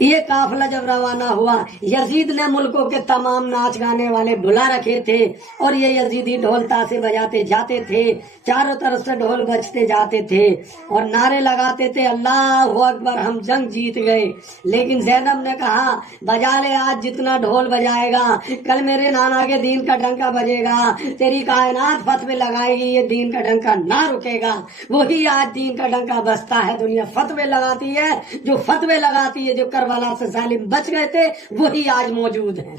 یہ قافلہ جب روانہ ہوا، یزید نے ملکوں کے تمام ناچ گانے والے بلا رکھے تھے اور یہ یزیدی ڈھول تاسے بجاتے جاتے تھے، چاروں طرف سے ڈھول بجتے جاتے تھے اور نعرے لگاتے تھے اللہ اکبر ہم جنگ جیت گئے۔ لیکن زینب نے کہا بجا لے، آج جتنا ڈھول بجائے گا کل میرے نانا کے دین کا ڈنکا بجے گا، تیری کائنات فتوے لگائے گی، یہ دین کا ڈنکا نہ رکے گا۔ وہی آج دین کا ڈنکا بجتا ہے، دنیا فتوے لگاتی ہے، جو فتوے لگاتی ہے، جو کربلا سے ظالم بچ گئے تھے وہی آج موجود ہیں۔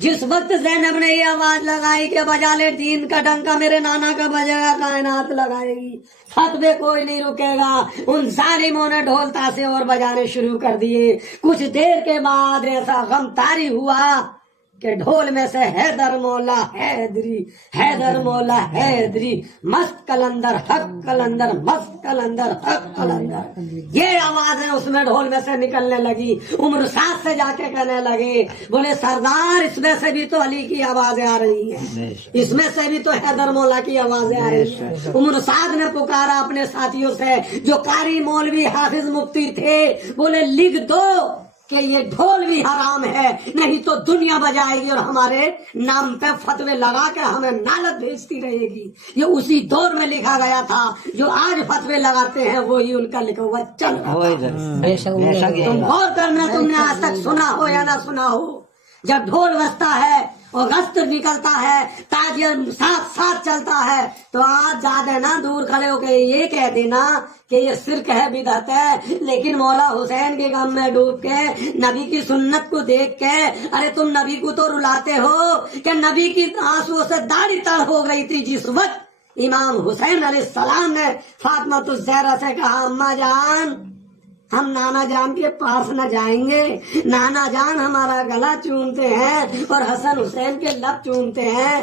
جس وقت زینب نے یہ آواز لگائی کہ بجا لے دین کا ڈنکا میرے نانا کا بجے گا، کائنات لگائے گی، فتوے کوئی نہیں رکے گا، ان ظالموں نے ڈھول تاسے اور بجانے شروع کر دیے۔ کچھ دیر کے بعد ایسا غم طاری ہوا کہ ڈھول میں سے حیدر مولا حیدری، حیدر مولا حیدری، مست کلندر حق کلندر، مست کلندر حق کلندر، یہ آوازیں اس میں ڈھول میں سے نکلنے لگی۔ عمر ساتھ سے جا کے کہنے لگے، بولے سردار اس میں سے بھی تو علی کی آوازیں آ رہی ہیں، اس میں سے بھی تو حیدر مولا کی آوازیں آ رہی ہیں۔ عمر سعد نے پکارا اپنے ساتھیوں سے جو قاری مولوی حافظ مفتی تھے، بولے لکھ دو کہ یہ ڈھول بھی حرام ہے، نہیں تو دنیا بجائے گی اور ہمارے نام پہ فتوے لگا کے ہمیں نالت بھیجتی رہے گی۔ یہ اسی دور میں لکھا گیا تھا، جو آج فتوے لگاتے ہیں وہی ان کا لکھا ہوا چل رہا ہے۔ تم غور کرنا، تم نے آج تک سنا ہو یا نہ سنا ہو، جب ڈھول بجتا ہے اور گشت نکلتا ہے، تاجر ساتھ ساتھ چلتا ہے، تو آج زیادہ نہ دور کھڑے ہو کے یہ کہہ دینا کہ یہ شرک ہے، بدعت ہے، لیکن مولا حسین کے غم میں ڈوب کے نبی کی سنت کو دیکھ کے، ارے تم نبی کو تو رلاتے ہو کہ نبی کی آنسو سے داڑھی تر ہو گئی تھی جس وقت امام حسین علیہ السلام نے فاطمہ الزہرا سے کہا اماں جان ہم نانا جان کے پاس نہ جائیں گے، نانا جان ہمارا گلا چومتے ہیں اور حسن حسین کے لب چومتے ہیں،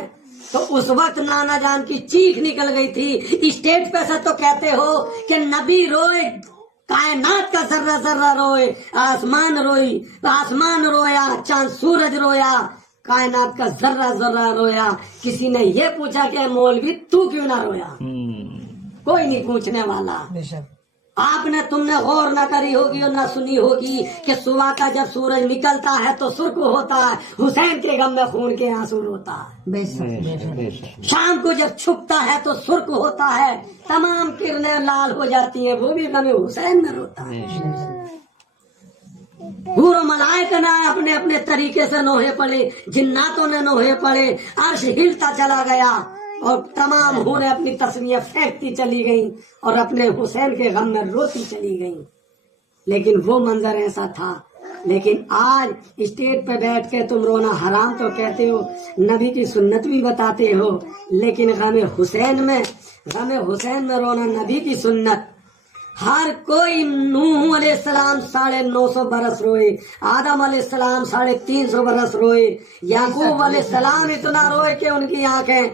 تو اس وقت نانا جان کی چیخ نکل گئی تھی۔ اسٹیج پہ سے تو کہتے ہو کہ نبی روئے، کائنات کا ذرہ ذرہ روئے، آسمان روئی، آسمان رویا، چاند سورج رویا، کائنات کا ذرہ ذرہ رویا۔ کسی نے یہ پوچھا کہ مولوی تو کیوں نہ رویا؟ کوئی نہیں پوچھنے والا۔ آپ نے تم نے غور نہ کری ہوگی اور نہ سنی ہوگی کہ صبح کا جب سورج نکلتا ہے تو سرخ ہوتا ہے، حسین کے غم میں خون کے آنسو روتا ہے۔ شام کو جب چھپتا ہے تو سرخ ہوتا ہے، تمام کرنیں لال ہو جاتی ہیں، وہ بھی غم حسین میں روتا ہے۔ حور و ملائکہ نے اپنے اپنے طریقے سے نوحے پڑے، جناتوں نے نوحے پڑے، عرش ہلتا چلا گیا اور تمام حوریں اپنی تسبیحیں پھینکتی چلی گئیں اور اپنے حسین کے غم میں روتی چلی گئیں۔ لیکن وہ منظر ایسا تھا۔ لیکن آج اسٹیج پہ بیٹھ کے تم رونا حرام تو کہتے ہو، نبی کی سنت بھی بتاتے ہو، لیکن غم حسین میں رونا نبی کی سنت۔ ہر کوئی نوح علیہ السلام 950 برس روئے، آدم علیہ السلام 350 برس روئے، یعقوب علیہ السلام اتنا روئے کہ ان کی آنکھیں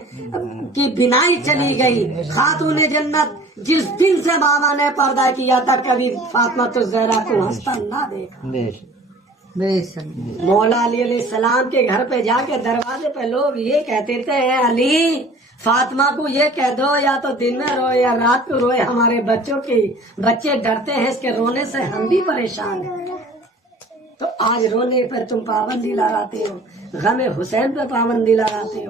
کی بینائی چلی گئی۔ خاتون جنت جس دن سے بابا نے پردہ کیا تھا کبھی فاطمہ الزہرا کو ہنستا نہ دیکھا۔ مولا علی علیہ السلام کے گھر پہ جا کے دروازے پہ لوگ یہ کہتے تھے اے علی فاطمہ کو یہ کہہ دو یا تو دن میں روئے یا رات کو روئے، ہمارے بچے ڈرتے ہیں اس کے رونے سے، ہم بھی پریشان ہیں۔ تو آج رونے پر تم پابندی لگاتے ہو، غم حسین پہ پابندی لگاتے ہو۔